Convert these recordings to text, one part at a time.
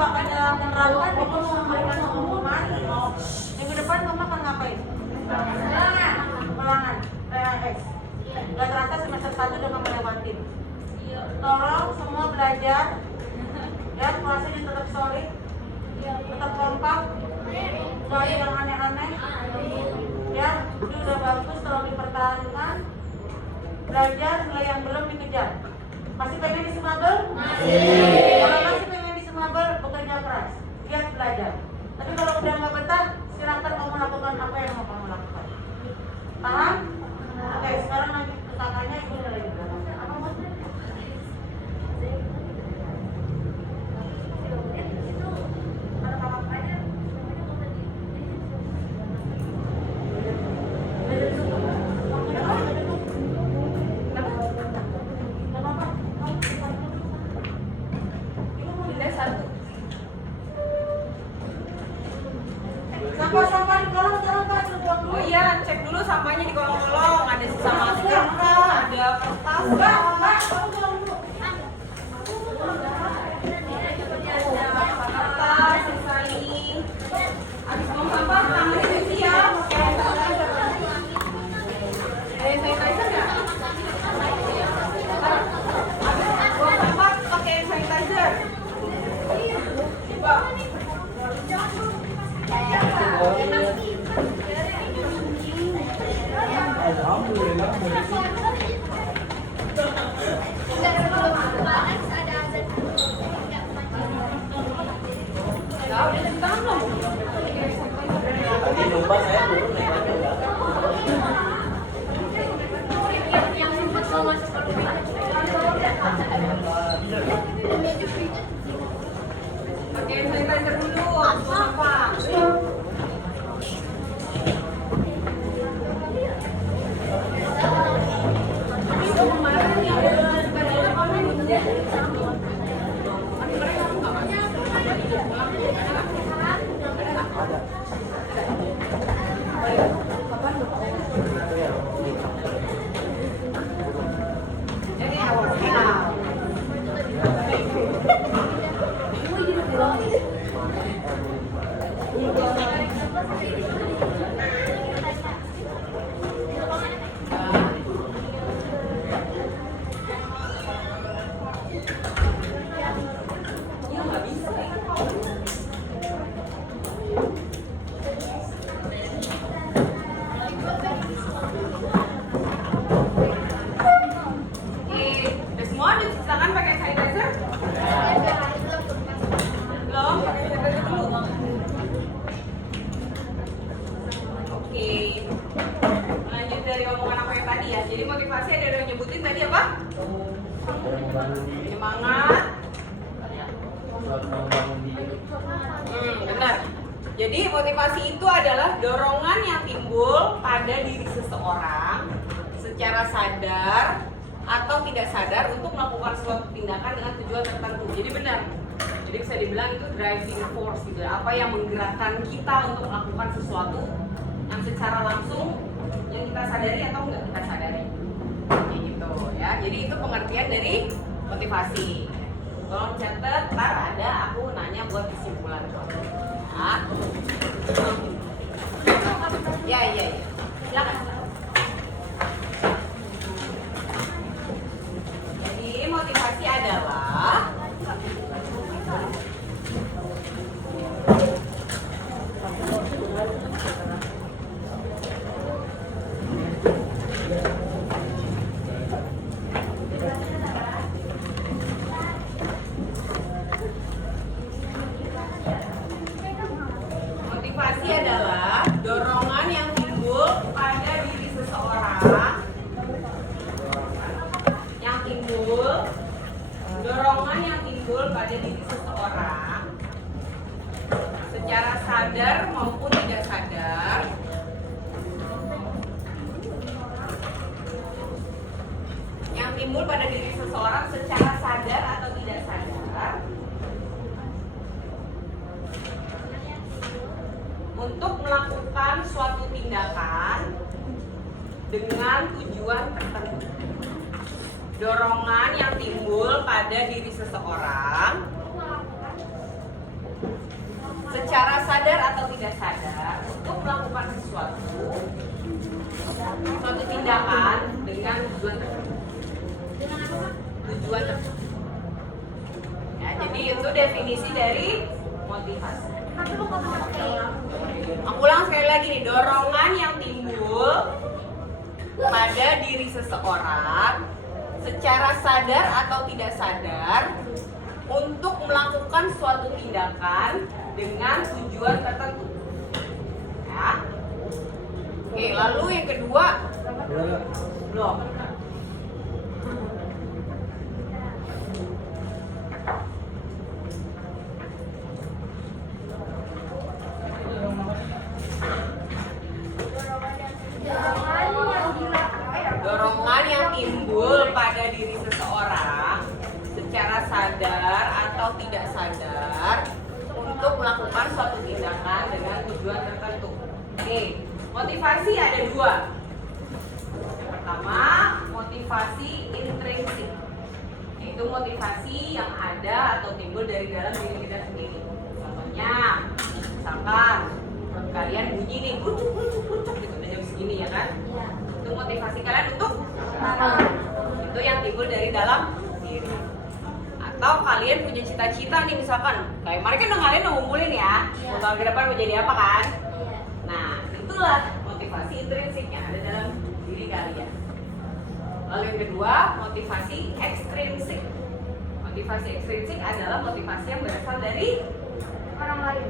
bakal menerapkan itu memberikan pengumuman. Minggu depan mama akan ngapain? Ulangan PAS. Gak terasa semester 1 udah kamu lewatin. Tolong semua belajar. Ya, kelasnya tetap solid, tetap kompak, gak ada yang aneh-aneh. Ya, itu udah bagus, tolong dipertahankan. Belajar, nilai yang belum dikejar. Masih pengen di Semabel? Kalau masih pengen di Semabel, bekerja keras, giat belajar. Tapi kalau udah nggak betah, silakan kamu lakukan apa yang mau kamu lakukan. Paham? Oke, sekarang lanjut ke kakaknya, ibu udah lagi belakang. Apa mau? Sampah-sampah di kolong jangan Pak, buang dulu. Oh iya, cek dulu sampahnya di kolong-kolong. Ada sisa masker kah? Ada kertas kah? Mbak, kamu buang dulu. Kertas, sisa ini. Habis buang sampah, tangannya cuci ya. Ada sanitizer nggak? Habis buang sampah pakai sanitizer. Coba. Lupa saya dulu naik lagi enggak? Pakai sanitizer dulu, buang sampah. Udah semua dicuci tangan pakai sanitizer? Belum, pakai sanitizer dulu. Oke. Lanjut dari omongan aku yang tadi ya. Jadi motivasi ada yang nyebutin tadi apa? Semangat. Benar. Jadi motivasi itu adalah dorongan yang timbul pada diri seseorang secara sadar atau tidak sadar untuk melakukan suatu tindakan dengan tujuan tertentu. Jadi benar. Jadi bisa dibilang itu driving force gitu. Apa yang menggerakkan kita untuk melakukan sesuatu yang secara langsung yang kita sadari atau enggak kita sadari. Kayak gitu ya. Jadi itu pengertian dari motivasi. Tolong catat, ntar ada aku nanya buat kesimpulan. Ya. Silakan. Jadi motivasi adalah dorongan yang timbul pada diri seseorang secara sadar maupun tidak sadar yang timbul pada diri seseorang secara sadar atau tidak sadar untuk melakukan suatu tindakan dengan tujuan tertentu. Dorongan yang timbul pada diri seseorang secara sadar atau tidak sadar untuk melakukan suatu tindakan dengan tujuan tertentu. Tujuan tertentu. Ya, jadi itu definisi dari motivasi. Aku ulang sekali lagi nih, dorongan yang timbul pada diri seseorang secara sadar atau tidak sadar untuk melakukan suatu tindakan dengan tujuan tertentu. Ya. Oke, lalu yang kedua belum. Dorongan yang timbul pada diri seseorang secara sadar atau tidak sadar untuk melakukan suatu tindakan dengan tujuan tertentu. Oke, motivasi ada dua. Yang pertama, motivasi intrinsik, yaitu motivasi yang ada atau timbul dari dalam diri kita sendiri. Contohnya, misalkan perut kalian bunyi nih, kucuk gitu jam segini ya kan? Itu motivasi kalian untuk itu yang timbul dari dalam diri. Atau kalian punya cita-cita nih, misalkan kayak kemarin kan kalian ngumpulin ya, mau tahun ke depan mau jadi apa kan? Nah, itulah motivasi intrinsik yang ada dalam diri kalian. Lalu yang kedua, motivasi ekstrinsik. Motivasi ekstrinsik adalah motivasi yang berasal dari orang lain,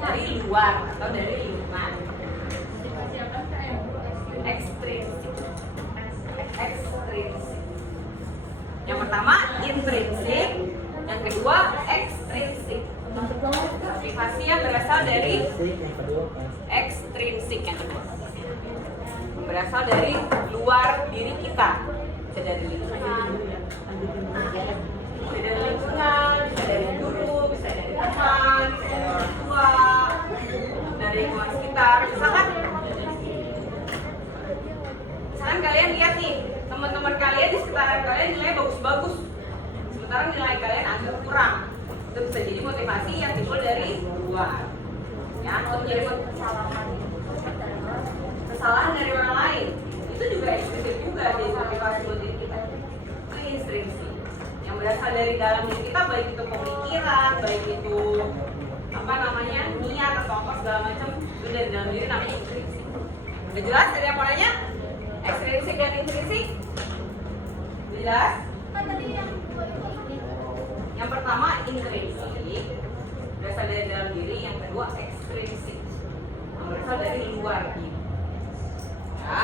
dari luar atau dari lingkungan. Ekstrinsik. Ekstrinsik. Yang pertama intrinsik, yang kedua ekstrinsik. Motivasi yang berasal dari ekstrinsik, yang kedua berasal dari luar diri kita, bisa dari lingkungan, bisa dari lingkungan, bisa dari guru, bisa dari teman, bisa dari orang tua, dari lingkungan sekitar. Misalkan kalian lihat nih, teman-teman kalian di sekitaran kalian nilai bagus-bagus, sementara nilai kalian agak kurang. Itu bisa jadi motivasi yang timbul dari luar. Ya, atau menjadi kesalahan dari orang lain. Itu juga ekstrinsik juga, jadi motivasi buat diri kita. Itu intrinsik yang berasal dari dalam diri kita, baik itu pemikiran, baik itu niat atau apa segala macam, itu dari dalam diri namanya intrinsik. Udah jelas? Ada yang mau nanya? Ekstrinsik dan intrinsik? Udah jelas? Yang pertama intrinsik, berasal dari dalam diri. Yang kedua ekstrinsik, yang berasal dari luar diri. Ya.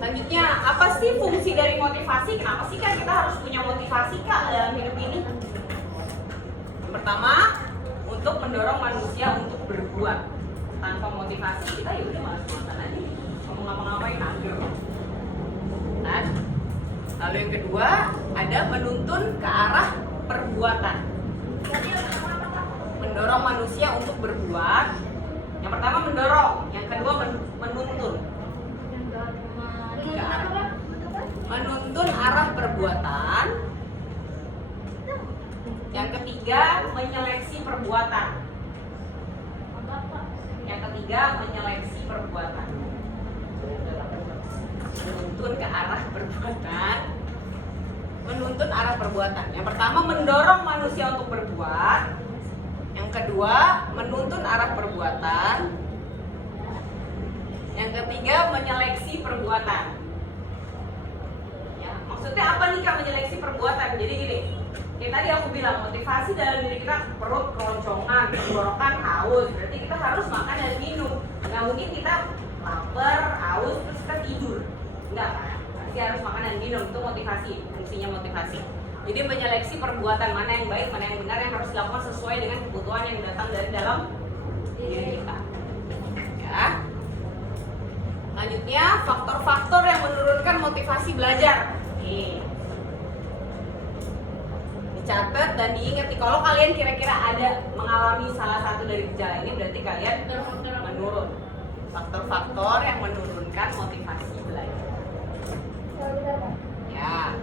Selanjutnya, apa sih fungsi dari motivasi? Kenapa sih kan kita harus punya motivasi kak dalam hidup ini? Yang pertama, untuk mendorong manusia untuk berbuat. Tanpa motivasi kita ya udah malas-malasan aja, mau ngapa-ngapain aja. Nah, lalu yang kedua ada menuntun ke arah perbuatan. Mendorong manusia untuk berbuat. Yang pertama mendorong, yang kedua menuntun ke arah, menuntun arah perbuatan. Yang ketiga menyeleksi perbuatan. Yang ketiga menyeleksi perbuatan. Menuntun ke arah perbuatan. Menuntun arah perbuatan. Yang pertama mendorong manusia untuk berbuat. Yang kedua menuntun arah perbuatan. Yang ketiga menyeleksi perbuatan. Ya, maksudnya apa nih kak menyeleksi perbuatan? Jadi gini, kayak tadi aku bilang motivasi dalam diri kita perut keroncongan, tenggorokan, haus. Berarti kita harus makan dan minum. Nggak mungkin kita lapar, haus, terus kita tidur. Enggak kan? Pasti harus makan dan minum. Itu motivasi, fungsinya motivasi. Jadi menyeleksi perbuatan mana yang baik, mana yang benar, yang harus dilakukan sesuai dengan kebutuhan yang datang dari dalam diri kita. Ya. Selanjutnya, faktor-faktor yang menurunkan motivasi belajar. Nih. Dicatat dan diingat nih, kalau kalian kira-kira ada mengalami salah satu dari gejala ini, berarti kalian menurun. Faktor-faktor yang menurunkan motivasi belajar. Ya.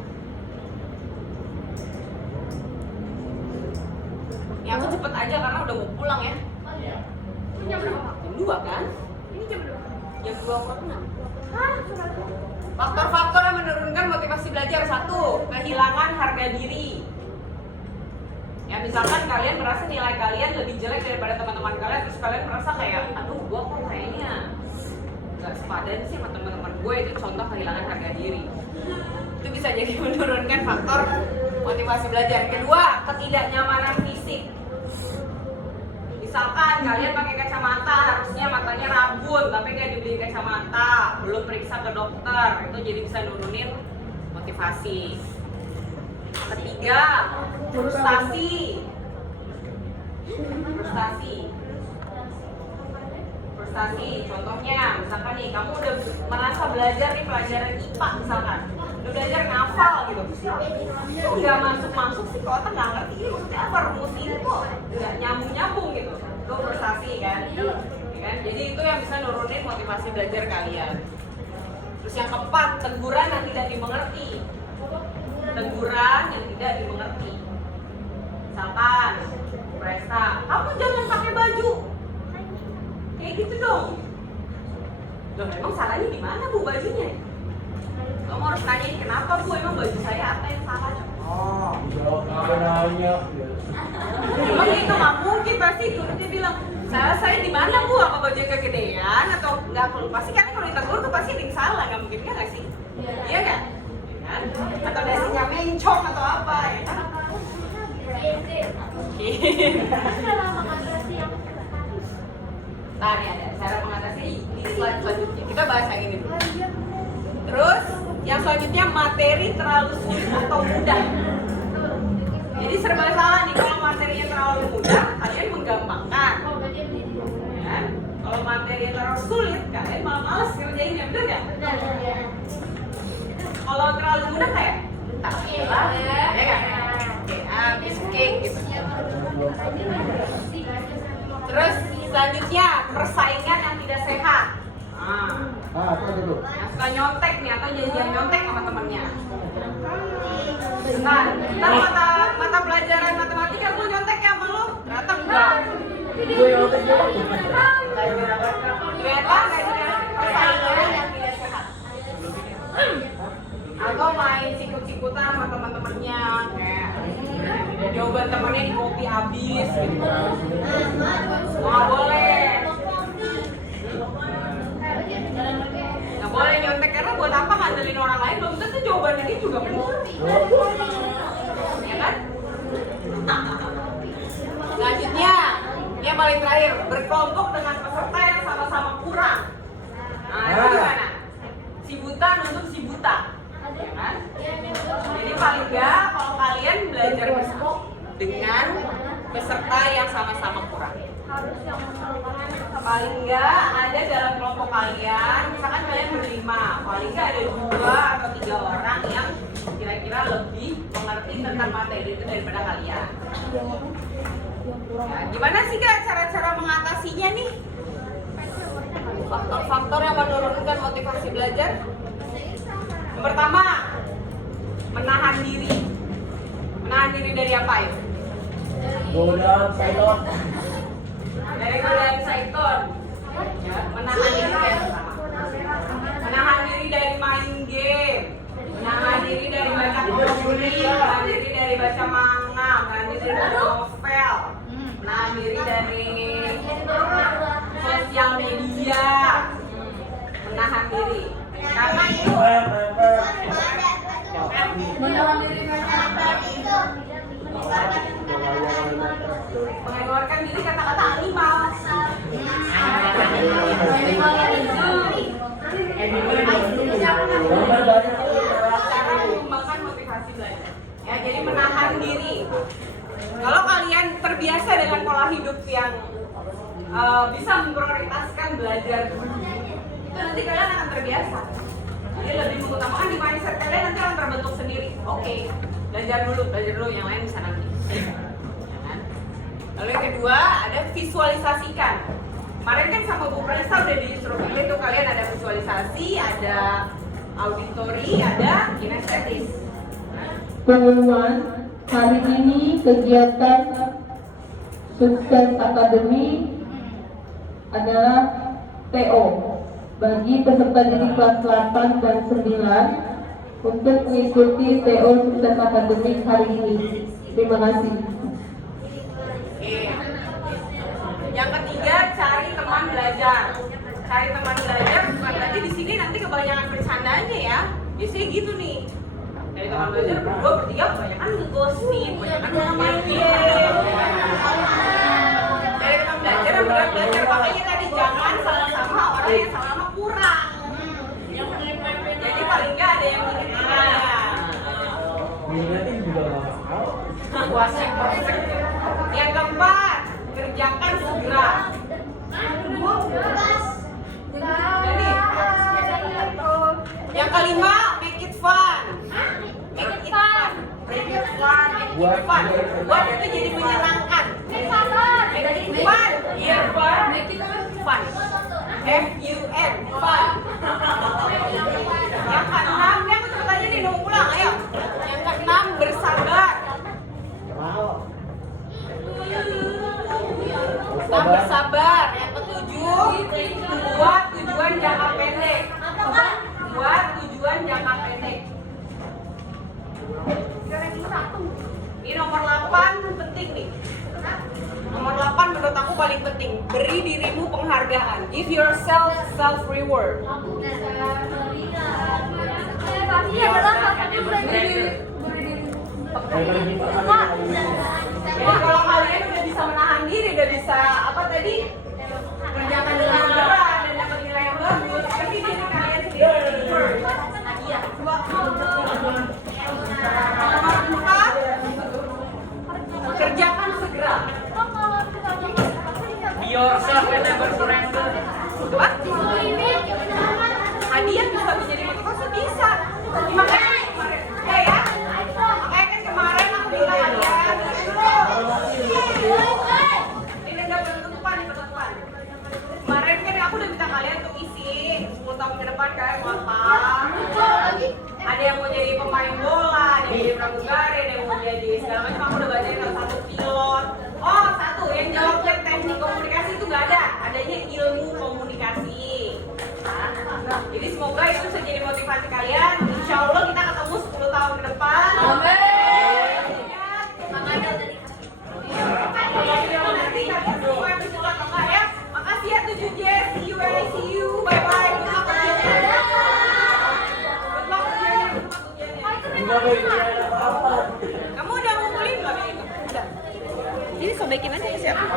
Yang cepet aja karena udah mau pulang ya. Jam 2 kan? Ini jam 2:46. Faktor-faktor yang menurunkan motivasi belajar. 1, kehilangan harga diri. Ya misalkan kalian merasa nilai kalian lebih jelek daripada teman-teman kalian, terus kalian merasa kayak, aduh gua kok kayaknya nggak sepadan sih sama teman-teman gue, itu contoh kehilangan harga diri. Itu bisa jadi menurunkan faktor motivasi belajar. Kedua, ketidaknyamanan fisik. Misalkan kalian pakai kacamata, harusnya matanya rabun, tapi nggak dibeli kacamata, belum periksa ke dokter, itu jadi bisa nurunin motivasi. Ketiga, frustasi. Contohnya, misalkan nih, kamu udah merasa belajar nih pelajaran IPA misalkan, udah belajar ngafal gitu, nggak masuk sih ke otak, nggak ngerti ini maksudnya apa, rumus ini kok nggak nyambung gitu, itu frustasi kan? Jadi itu yang bisa nurunin motivasi belajar kalian. Terus yang keempat, teguran yang tidak dimengerti. Misalkan, Presta, kamu jangan pakai baju kayak gitu dong. Loh, emang salahnya di mana Bu bajunya? Kamu harus nanya, kenapa Bu, emang baju saya apa yang salah? Nanya. Emang itu nggak mungkin, pasti dia bilang, salah saya di mana Bu? Apa baju kegedean atau nggak perlu? Pasti kan kalau ditegur tuh pasti ada yang salah, nggak mungkin kan nggak sih? Iya nggak? Kan? Atau dasinya mencong atau apa ya kan? Nah, ini ada cara mengatasi di slide selanjutnya. Kita bahas yang ini dulu. Terus, yang selanjutnya materi terlalu sulit atau mudah. Jadi serba salah nih, kalau materinya terlalu mudah, kalian menggampangkan. Ya? Kalau materinya terlalu sulit, kalian malah males ngerjainnya, bener nggak? Kalau terlalu mudah kayak, tak lah, ya kan? Habis cake gitu. Terus selanjutnya persaingan yang tidak sehat. Apa itu? Yang suka nyontek nih atau janjian nyontek sama temennya. Ntar mata pelajaran matematika gue nyontek ya sama lo, ternyata enggak. Gue nyontek juga. Ternyata persaingan yang tidak sehat. Atau main sikut-sikutan sama teman-temannya, kayak jawaban temannya di copy habis gitu. Nggak boleh. Nggak boleh nyontek, karena buat apa ngandelin orang lain, belum tentu jawabannya dia juga benar. Ya kan? Selanjutnya, yang paling terakhir, berkelompok dengan peserta yang sama-sama kurang. Nah, itu gimana? Si buta nuntut si buta. Ya kan? Jadi paling enggak kalau kalian belajar bersama dengan peserta yang sama-sama kurang, paling enggak ada dalam kelompok kalian, misalkan kalian berlima, paling enggak ada 2 atau 3 orang yang kira-kira lebih mengerti tentang materi itu daripada kalian. Ya, gimana sih Kak cara-cara mengatasinya nih? Faktor-faktor yang menurunkan motivasi belajar. Yang pertama, menahan diri. Menahan diri dari apa ya? Godaan Python. Dari godaan Python. Ya, menahan diri dari pertama. Menahan diri dari main game. Menahan diri dari baca komik. Menahan diri dari baca manga. Menahan diri dari novel. Menahan diri dari sosial media. Menahan diri. Karena itu mengeluarkan diri kata-kata animal. Cara mengembangkan motivasi belajar. Ya, jadi menahan diri. Kalau kalian terbiasa dengan pola hidup yang bisa memprioritaskan belajar, itu nanti kalian akan terbiasa. Jadi lebih mengutamakan di mindset kalian, nanti akan terbentuk sendiri. Oke, belajar dulu, yang lain bisa nanti. Ya kan? Lalu yang kedua, ada visualisasikan. Kemarin kan sama Bu Presta udah disuruh pilih tuh, kalian ada visualisasi, ada auditori, ada kinestetis. Pengumuman, hari ini kegiatan sukses akademik adalah TO bagi peserta didik kelas 8 dan 9 untuk mengikuti TO sukses akademik hari ini. Terima kasih. Oke. Yang ketiga, cari teman belajar. Cari teman belajar bukan berarti di sini nanti kebanyakan bercandanya ya. Biasanya gitu nih. Cari teman belajar berdua bertiga kebanyakan ngegosip, kebanyakan main game. Cari teman belajar yang benar belajar, makanya tadi jangan sama-sama orang yang sama-sama kurang. Jadi paling nggak ada yang ingat-ingat. Minyatin juga nggak mau. Puasnya perfect. Yang keempat, kerjakan segera. Jadi, yang kelima, make it fun. Make it fun. Make it fun. Make it fun. Buat itu jadi menyenangkan. Make it fun. Iya, fun. Make it fun. F-U-N. Fun. Yang keenam, ini aku cepet aja nih, udah mau pulang, ayo. Yang keenam, bersabar. Nah, bersabar. Yang ketujuh, buat tujuan jangka pendek. Buat tujuan jangka pendek. Ini nomor 8 penting nih. Nomor 8 menurut aku paling penting. Beri dirimu penghargaan. Give yourself self reward. Jadi kalau kalian udah bisa menahan diri, udah bisa apa tadi kerjakan dengan berat dan dapat nilai yang bagus, beri diri kalian sendiri reward. Nomor 4, kerjakan segera. Be yourself and never surrender. What? Hadiah bisa menjadi motivasi, bisa. Makanya kemarin, ya. Makanya kan kemarin aku bilang hadiah. Ini udah penutupan. Kemarin kan aku udah minta kalian untuk isi 10 tahun ke depan kalian mau apa? Ada yang mau jadi pemain bola, ada yang jadi pramugari, ada yang mau jadi segala macam. Aku udah bacain satu pilot. Oh, satu yang jawabnya teknik komunikasi itu nggak ada, adanya ilmu komunikasi. Nah, jadi semoga itu bisa jadi motivasi kalian. Insya Allah kita ketemu 10 tahun ke depan. Amin. Makasih ya 7J. See you. Bye bye. Enggak boleh kerjain apa-apa. Kamu udah ngumpulin belum ini? Udah. Ini sobekin aja ya siapa?